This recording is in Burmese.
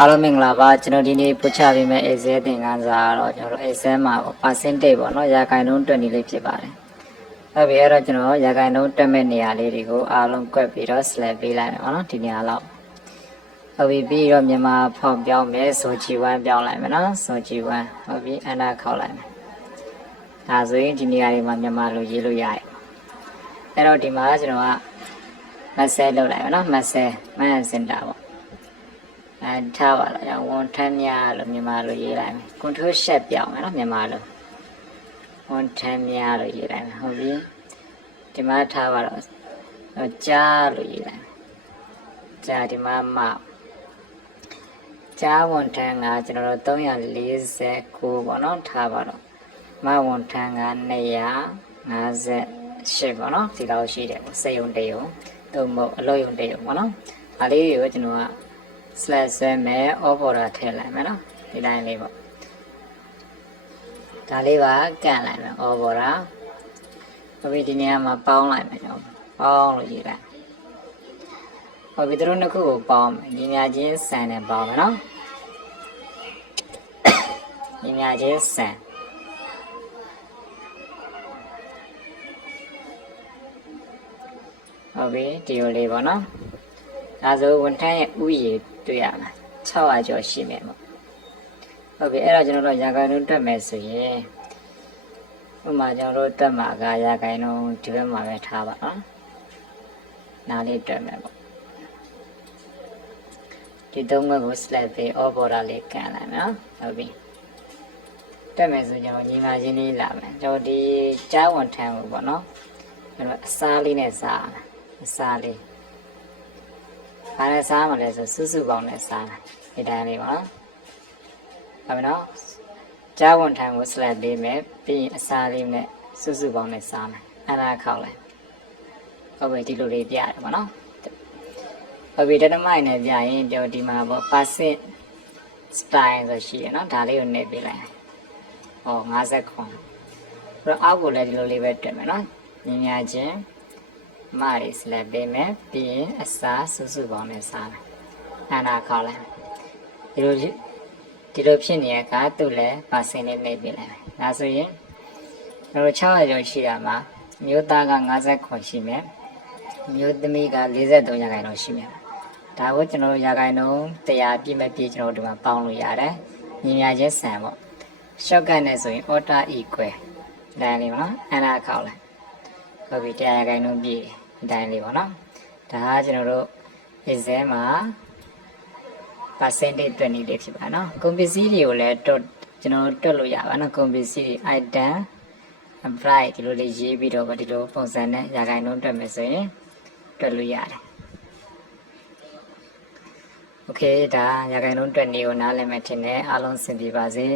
အားလုံးမင်္ဂလာပါကျွန်တော်ဒီနေ့ပို့ချပေးမယ့် Excel သင်ခန်းစာကတော့ကျွန်တော် Excel မှာ percentage ပေါ့နော်ရာခိုင်နှုန်းတွက်နည်းလေးဖြစ်ပါတယ်။ဟုတ်ပြီအဲ့တော့ကျွန်တော်ရာခိုင်နှုန်းတွက်မဲ့နေရာလေးတွေကိုအားလုံးကွက်ပြီးတော့ select ပေးလိုက်မယ်ပေါ့နော်ဒီနေရာလောက်။ဟုတ်ပြီပြီးတော့မြန်မာဖောင်ပြောင်းမယ်ဆို G1 ပြောင်းလိုက်မယ်နော်ဆို G1 ဟုတ်ပြီ enter ခောက်လိုက်မယ်။ဒါဆိုရင်ဒီနေရာတွေမှာမြန်မာလိုရေးလို့ရတယ်။အဲ့တော့ဒီမှာကျွန်တော်က message လုပ်လိုက်မယ်နော် message man center ပေါ့ထားပါတော့ဝန်ထမ်းများလို့မြန်မာလိုရေးလိုက်မယ် control shift ပြောင်းမယ်နော်မြန်မာလိုဝန်ထမ်းများလို့ရေးလိုက်မယ်ဟုတ်ပြီဒီမှာထားပါတော့ကြားလို့ရေးလိုက်မယ်ကြားဒီမှာမကြားဝန်ထမ်းကကျွန်တော်တို့349ပေါ့နော်ထားပါတော့မဝန်ထမ်းက258ပေါ့နော်ဒီလောက်ရှိတယ်ပေါ့စေယုံတယုံသို့မဟုတ်အလုပ်ယုံတယုံပေါ့နော်ဒါလေးကိုကျွန်တော်ကslash ဆွဲမယ် off order ထည့်လိုက်မယ်နော်ဒီတိုင်းလေးပေါ့ဒါလေးပါကန်လိုက်မယ် off order ဟုတ်ပြီဒီနေရာမှာပေါင်းလိုက်မယ်ကျွန်တော်ပေါင်းလို့ရေးလိုက်ဟုတ်ပြီသူတို့နှစ်ခုကိုပေါင်းမယ်ညီညာချင်းဆန်နဲ့ပေါင်းမယ်နော်ညီညာချင်းဆန်ဟုတ်ပြီဒီလိုလေးပေါ့နော်ဒါဆိုဝန်ထမ်းရဲ့ဥယျာဉ်တွေ့ရမှာ600ကျော်ရှိမယ်ပေါ့ဟုတ်ပြီအဲ့တော့ကျွန်တော်တို့ရာခိုင်နှုန်းတက်မယ်ဆိုရင်ဥပမာကျွန်တော်တို့တက်မှာကရာခိုင်နှုန်းဒီဘက်မှာပဲထားပါနော်နားလေးတက်မယ်ပေါ့ဒီသုံးဘက်ကို select ပြီး all border လေးကန်လိုက်မယ်နော်ဟုတ်ပြီတက်မယ်ဆိုကျွန်တော်ညီမချင်းလေးလာမယ်ကျွန်တော်ဒီကြားဝန်ထမ်းကိုပေါ့နော်ကျွန်တော်အစားလေးနဲ့စားမယ်အစားလေးဘာနဲ့စားမလဲဆိုစုစုပေါင်းနဲ့စားတယ်ဒီတိုင်းလေးပါဟုတ်ပြီနော်ကြားဝန်ထမ်းကို select ပေးမယ်ပြီးရင်အစားလေးနဲ့စုစုပေါင်းနဲ့စားမယ်အဲ့ဒါခောက်လိုက်ဟုတ်ပြီဒီလိုလေးပြရတယ်ပေါ့နော်ဟုတ်ပြီတနမိုင်နဲ့ပြရင်ပြောဒီမှာပေါ့ percent style ဆိုရှိရနော်ဒါလေးကိုနှိပ်ပေးလိုက်ဟော50ခွန်ပြီးတော့အောက်ကိုလည်းဒီလိုလေးပဲတက်မယ်နော်ညီညာချင်းမရီစလက်ပေးမယ်ပြီးရင်အစားစုစုပေါင်းနဲ့စားမယ်အနာခေါ်လိုက်ဒီလိုဖြစ်နေတဲ့ကသူ့လည်းပါစင်လေးနှိပ်ပေးလိုက်မယ်ဒါဆိုရင်ကျွန်တော်600ကျော်ရှိတာမှာမျိုးသားက50ခွန်ရှိမယ်မျိုးသမီးက43ရာခိုင်နှုန်းရှိမယ်ဒါကိုကျွန်တော်ရာခိုင်နှုန်း100ပြည့်မဲ့ပြည့်ကျွန်တော်တို့မှာပေါင်းလို့ရတယ်ညီညာချင်းဆန်ပေါ့ shortcut နဲ့ဆိုရင် order equal ဒါလေးပါနော်အနာခေါ်လိုက်ဟုတ်ပြီတရားခိုင်နှုန်းပြည့်ဒီတိုင်းလေးပေါ့နော်ဒါကကျွန်တော်တို့ Excel မှာ percentage တွက်နေလေးဖြစ်ပါနော်ကုန်ပစ္စည်းတွေကိုလည်းကျွန်တော်တွက်လို့ရပါနော်ကုန်ပစ္စည်းတွေ item price ဒီလိုလေးရေးပြီးတော့ဒီလိုပုံစံနဲ့ရာခိုင်နှုန်းတွက်မယ်ဆိုရင်တွက်လို့ရတယ်โอเคဒါရာခိုင်နှုန်းတွက်နေကိုနားလည်မယ်ထင်တယ်အားလုံးအဆင်ပြေပါစေ